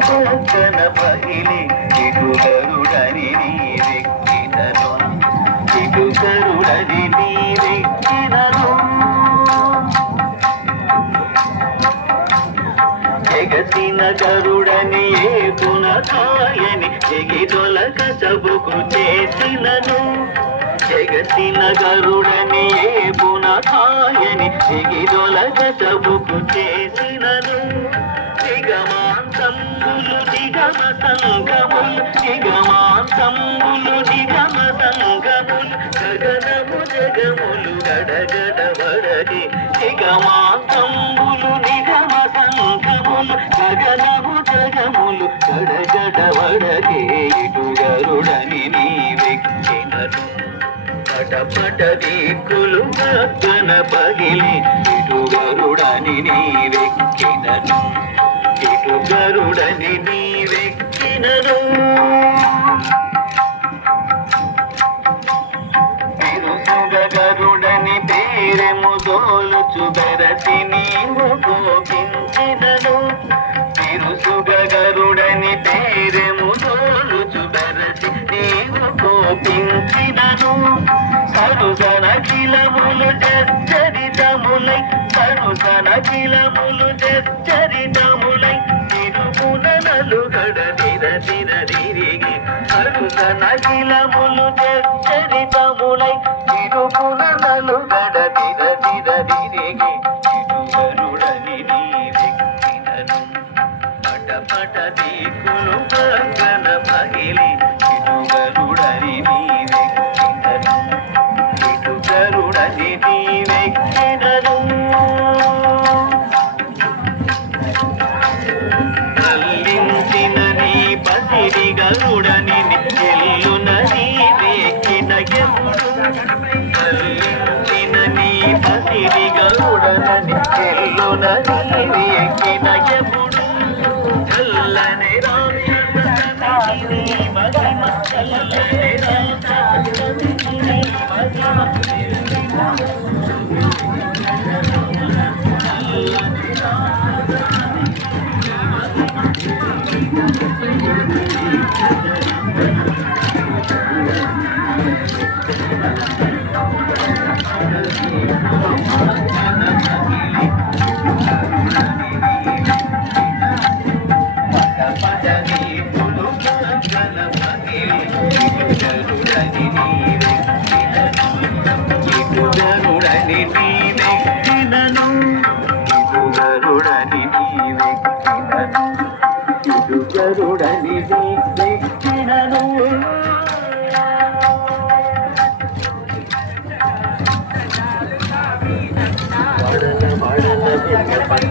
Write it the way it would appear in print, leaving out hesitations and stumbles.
పక్కన పగిలి ఇటు గరుడని నీవెక్కినను ఇటు గరుడని నీవెక్కినను ఎగసిన గరుడని ఏ పునకాయని ఎగిదొలక చబుకు చేసినను ఎగసిన గరుడని ఏ పునకాయని ఎగిదొలక చబుకు చేసినను నిగమాంతములు నిగమ సంగములు నిగమాంతములు నిగమ సంగములు గగనము జగములు గడగడ వడగి నిగమాంతములు నిగమ సంగములు గగనము జగములు గడగడ వడగే ఇటు గరుడని నీవెక్కినను పటపట దిక్కులు పక్కన పగిలి ఇటు గరుడని నీవెక్కినను ఇటు గరుడని నీవెక్కినను తిరుసుగ గరుడని పేరెము దోలుచు బెరసి నీవు కోపించినను తిరుసుగ గరుడని పేరెము దోలుచు బెరసి నీవు కోపించినను సరుసన కిలములు జర్జరితములై సరుసన కిలములు జర్జరితములై తిరుమున నలుగడ తిరిగి సరుసన కిలములు జర్జరితములై తిరుమున నలుగడ తిరిగి గరుడని నీవెక్కినను పటపట దిక్కులు పక్కన పగిలి ఇటు గరుడని నీవెక్కినను ఇటు గరుడని నీవెక్కినను తల్లించిన నీ పసిడి గరుడని ఎల్లున నీవెక్కిన ఎప్పుడు తల్లించిన నీ పసిడి గరుడని ఎల్లున నీవెక్కిన ఎప్పుడు చల్లని రాక్షసని మహిమ చల్లని రాక్షసని మహిమ గరుడని నీవెక్కినను ఇటు గరుడని నీవెక్కినను ఇటు గరుడని నీవెక్కినను వడల వడల